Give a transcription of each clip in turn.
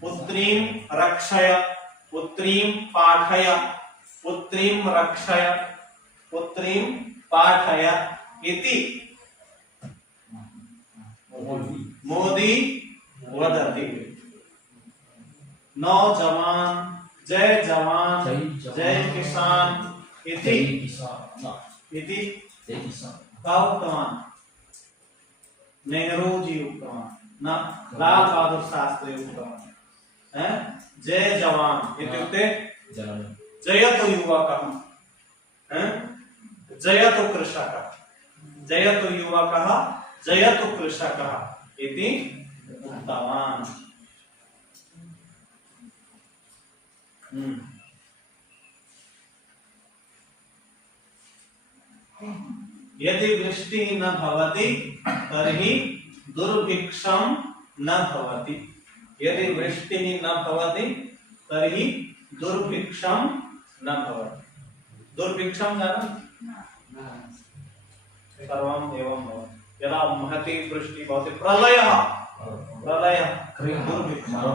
पुत्रीं रक्षय, पुत्रीं पाठय, पुत्रीं रक्षय, पुत्रीं पाठय इति मोदी वदति। नौजवान, जय जवान, जय किसान इति का उक्तवान्? नेहरू जी उक्तवान्, न लाल बहादुर शास्त्री उक्तवान्। जय जवान इत्युक्ते जयतु युवकः, जयतु कृषकः, जयतु युवकः, जयतु कृषकः इति उक्तवान्। यदि वृष्टिः न भवति तर्हि दुर्भिक्षं न भवति। यदि वृष्टिः न भवति तर्हि दुर्भिक्षं न भवति। दुर्भिक्षं जानति? सर्वम् एवं भवति। यदा महती वृष्टिः भवति, प्रलयः दुर्भिक्षं।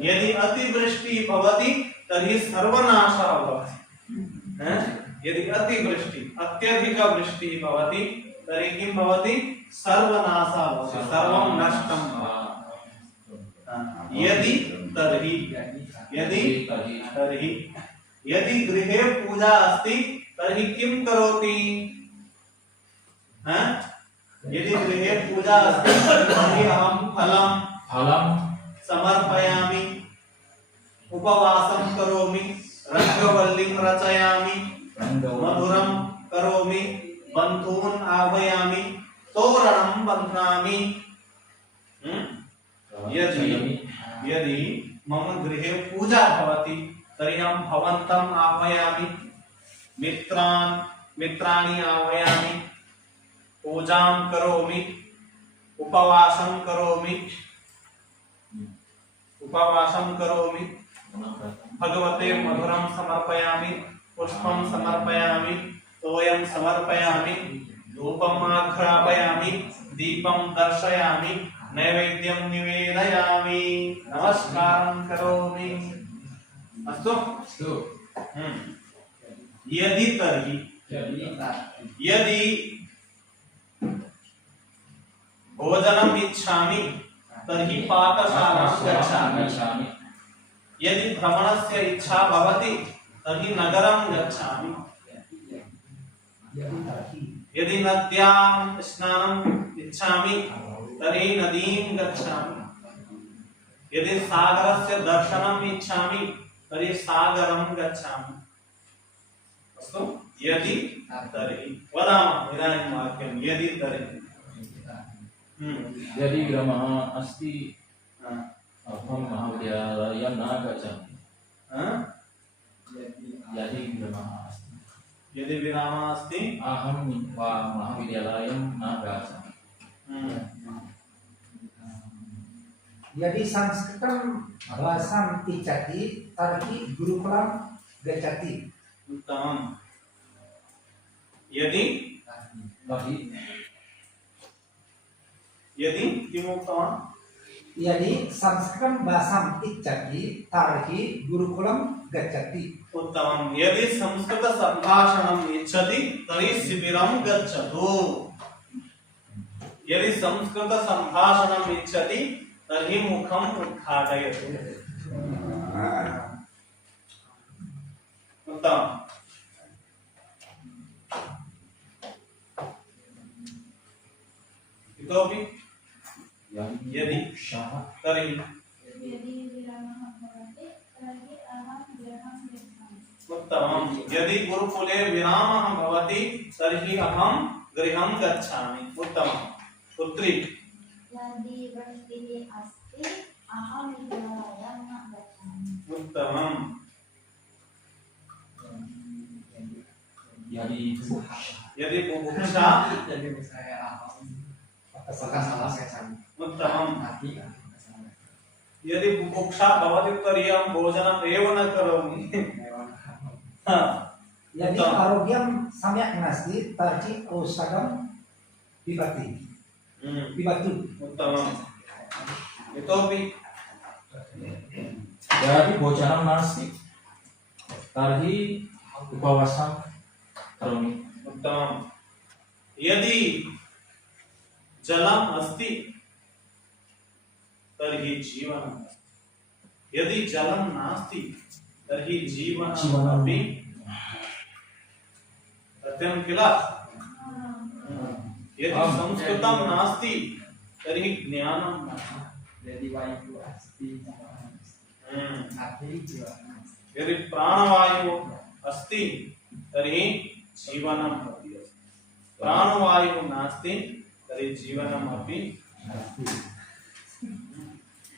यदि अतिवृष्टि भवति तर्हि सर्वनाशः भवति। यदि अतिवृष्टि अत्यधिक वृष्टिः भवति तर्हि किं भवति? सर्वनाशः भवति, सर्वं नष्टं भवति। यदि तर्हि, यदि तर्हि, यदि गृहे पूजा अस्ति तर्हि किं करोति? यदि गृहे पूजा अस्ति तर्हि अहं फलं समर्पयामि, उपवासं करोमि, रंगवल्लीं रचयामि, मधुरं करोमि, बन्धून् आह्वयामि, तोरणं बध्नामि। यदि मम गृहे पूजा भवति तर्हि अहं भवन्तम् आह्वयामि, मित्राणि आह्वयामि, पूजां करोमि, उपवासं करोमि, भगवते मधुरं समर्पयामि, पुष्पं समर्पयामि, तोयं समर्पयामि, धूपम् आघ्रापयामि, दीपं दर्शयामि, नैवेद्यं निवेदयामि, नमस्कारं करोमि। अस्तु? यदि तर्हि, यदि भोजनम् इच्छामि तर्हि पाकशालां गच्छामि, यदि भ्रमणस्य इच्छा भवति तर्हि नगरं गच्छामि, यदि नद्यां स्नानम् इच्छामि तर्हि नदीं गच्छामि, यदि सागरस्य दर्शनम् इच्छामि तर्हि सागरं गच्छामि। अस्तु? यदि तर्हि वदामः इदानीं वाक्यं। यदि तर्हि यदि ग्रामः अस्ति अहं महाविद्यालयं न गच्छामि। यदि ग्रामः अस्ति, यदि विरामः अस्ति अहं महाविद्यालयं न गच्छामि। यदि संस्कृतं भाषां इच्छति तर्हि गुरुकुलं गच्छति। उत्तमम्। यदि किम् उक्तवान्? यदि संस्कृतं भाषाम् इच्छति तर्हि गुरुकुलं गच्छति। उत्तमम्। यदि संस्कृत सम्भाषणम् इच्छति तर्हि शिबिरं गच्छतु। यदि संस्कृत सम्भाषणम् इच्छति तर्हि मुखम् उद्घाटयतु। उत्तमम्। इतोपि यदि तर्हि उत्तमम्। यदि गुरुकुले विरामः भवति तर्हि अहं गृहं गच्छामि। उत्तमम्। पुत्री यदि वृष्टिः अस्ति अहं विद्यालयं न गच्छामि। उत्तमम्। यदि बुभुक्षा उत्तमम्। यदि बुभुक्षा भवति तर्हि अहं भोजनम् एव न करोमि। यदि आरोग्यं सम्यक् नास्ति तर्हि औषधं पिबतु। उत्तमम्। इतोपि यदि भोजनं नास्ति तर्हि उपवासं करोमि। उत्तमम्। यदि जलम् अस्ति तर्हि जीवनम् अस्ति। यदि जलं नास्ति तर्हि जीवनमपि सत्यं किल? यदि संस्कृतं नास्ति तर्हि ज्ञानं नास्ति। यदि प्राणवायु अस्ति तर्हि जीवनम् अपि अस्ति। प्राणवायु नास्ति तर्हि जीवनम् अपि नास्ति।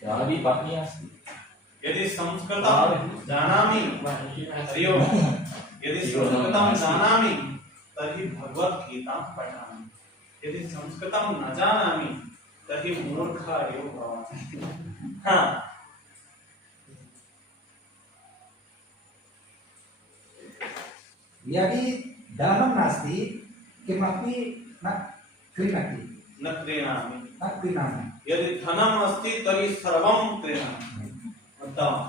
यदि पत्नी अस्ति, यदि संस्कृतं जानामि, हरि ओम्, यदि संस्कृतं जानामि तर्हि भगवद्गीतां पठामि। यदि संस्कृतं न जानामि तर्हि मूर्खः एव भवामि। हाँ। यदि धनं नास्ति किमपि न क्रीणामि। यदि धनम् अस्ति तर्हि सर्वं क्रीणामि। उत्तमम्।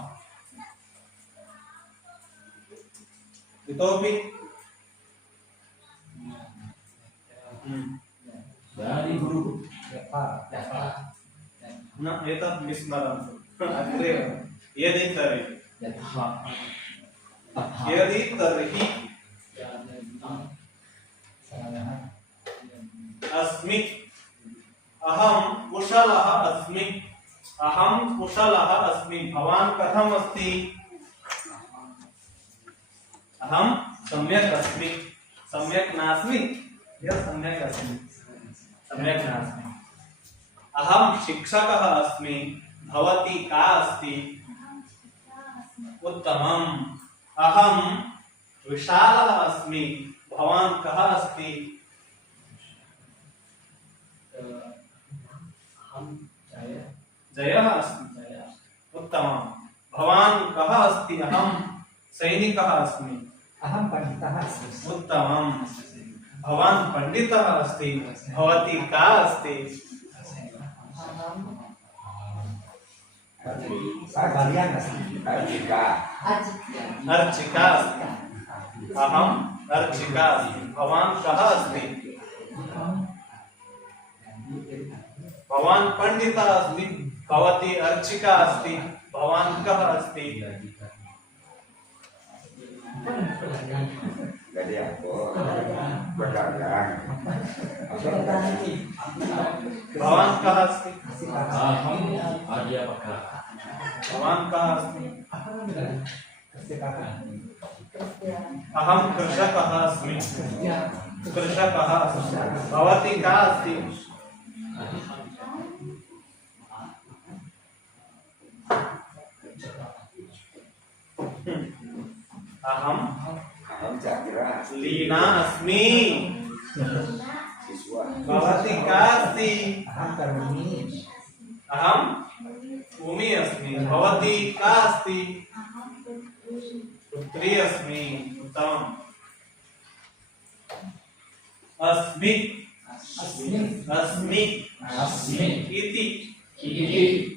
इतोपि यदि गुरु न एतत् विस्मरन्तु। अग्रे यदि तर्हि यदि तर्हि अस्मि अहं कुशलः अस्मि। अहं कुशलः अस्मि। भवान् कथम् अस्ति? अहं सम्यक् अस्मि। सम्यक् नास्मि? यत् सम्यक् अस्मि। सम्यक् नास्मि। अहं शिक्षकः अस्मि। भवती का अस्ति? उत्तमम्। अहं विशालः अस्मि। भवान् कः अस्ति? जयः अस्मि। उत्तमम्। भवान् कः अस्ति? अहं सैनिकः अस्मि। अहं पण्डितः अस्मि। उत्तमम्। भवान् पण्डितः अस्ति। भवती का अस्ति? अर्चिका अस्ति। अहम् अर्चिका अस्मि। भवान् कः अस्ति? भवान् पण्डितः अस्ति। भवती अर्चिका अस्ति। भवान् कः अस्ति? भवान् कः अस्ति? अहम् अध्यापकः। भवान् कः अस्ति? अहं कृषकः अस्मि। कृषकः अस्मि। भवती का अस्ति? अहं लीना अस्मि। भवती का अस्ति? अहं भूमि अस्मि। भवती का अस्ति? पुत्री अस्मि। उत्तमम्। अस्मि अस्मि अस्मि इति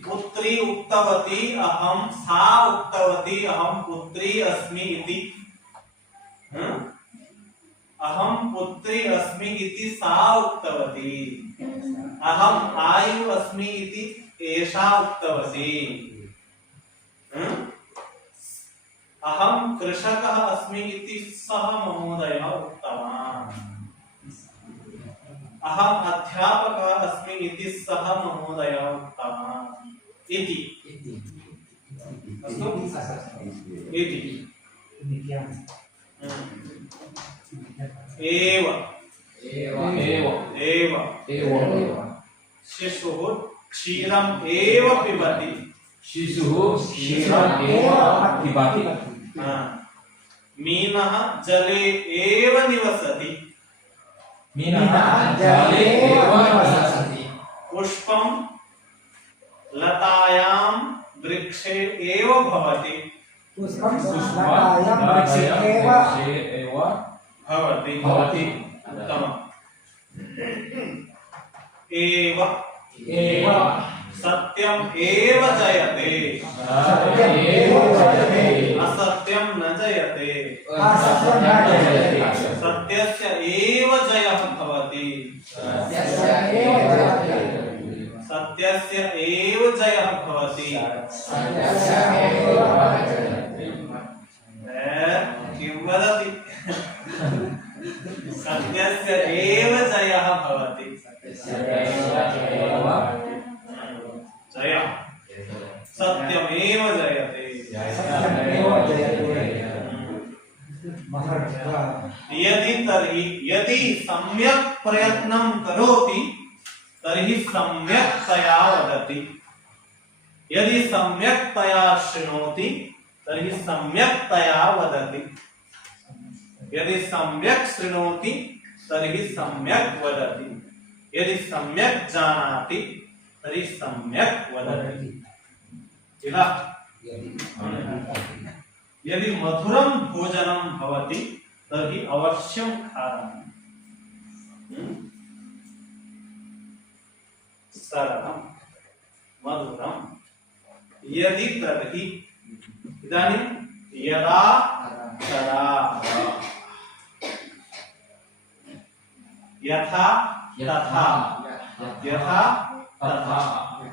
पुत्री उक्तवती। अहं सा उक्तवती अहं पुत्री अस्मि इति। अहं पुत्री अस्मि इति सा उक्तवती। अहम् आयु अस्मि इति एषा उक्तवती। अहं कृषकः अस्मि इति सः महोदयः उक्तवान्। अहम् अध्यापकः अस्मि इति सः महोदयः उक्तवान् इति। अस्तु? इति एव शिशुः क्षीरम् एव पिबति। शिशुः क्षीरम् एव पिबति। मीनः जले एव निवसति। मीनः जले एव निवसति। पुष्पं लतायां वृक्षे एव भवति। पुष्पं लतायां वृक्षे एव भवति भवति उत्तमम् एव एव सत्यम एव जयते एव जयते असत्यम न जयते असत्यं न जयते सत्यस्य एव जयः भवति सत्यस्य एव जयते सत्यस्य एव जयः भवति सत्यस्य एव जयते किं वदति सत्यस्य एव जयः भवति जय सत्यमेव जयते सत्यमेव जयते महाराज यदि सम्यक् प्रयत्नं करोति तर्हि सम्यक्तया वदति यदि सम्यक्तया शृणोति तर्हि सम्यक्तया वदति यदि सम्यक् शृणोति तर्हि सम्यक् वदति यदि सम्यक् जानाति तर्हि सम्यक् वदति किल यदि मधुरं भोजनं भवति तर्हि अवश्यं खादनीयम् सरलं मधुरं यदि तर्हि इदानीं यदा तदा यथा तथा यथा तथा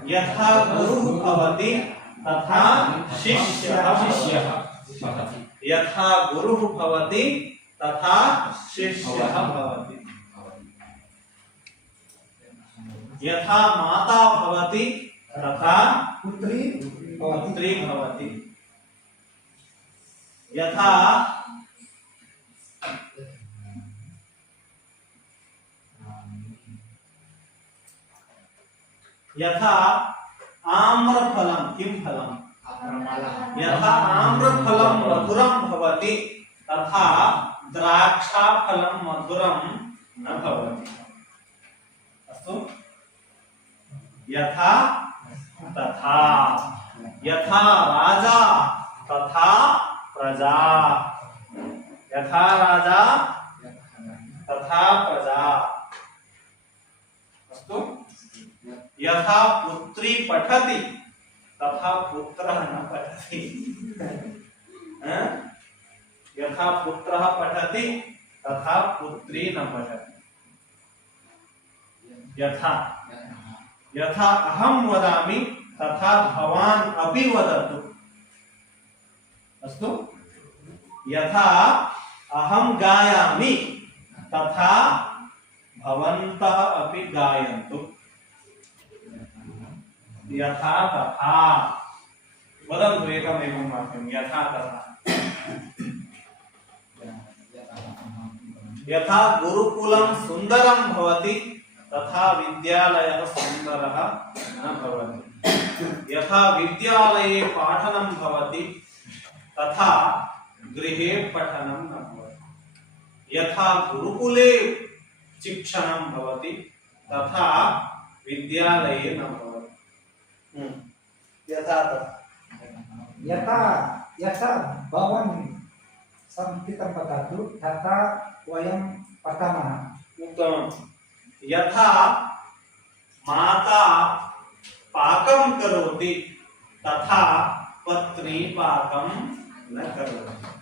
यथा गुरुः भवति तथा शिष्यः भवति यथा गुरुः भवति तथा शिष्यः भवति यथा माता भवति तथा पुत्री पुत्री भवति यथा यथा आम्रफलं किं फलं यथा आम्रफलं मधुरं भवति तथा द्राक्षाफलं मधुरं न भवति अस्तु यथा तथा यथा राजा तथा प्रजा यथा राजा तथा प्रजा अस्तु यथा पुत्री पठति तथा पुत्रः न पठति यथा पुत्रः पठति तथा पुत्री न पठति यथा यथा अहं वदामि तथा भवान् अपि वदतु अस्तु यथा अहं गायामि तथा भवन्तः अपि गायन्तु यथा तथा वदन्तु एकमेकं वाक्यं यथा तथा यथा गुरुकुलं सुन्दरं भवति तथा विद्यालयः सुन्दरः न भवति यथा विद्यालये पाठनं भवति तथा गृहे पठनं न भवति यथा गुरुकुले शिक्षणं भवति तथा विद्यालये न भवति यथा यथा यथा भवान् संस्कृतं पठतु तथा वयं पठामः उत्तमम् यथा माता पाकं करोति तथा पत्नी पाकं न करोति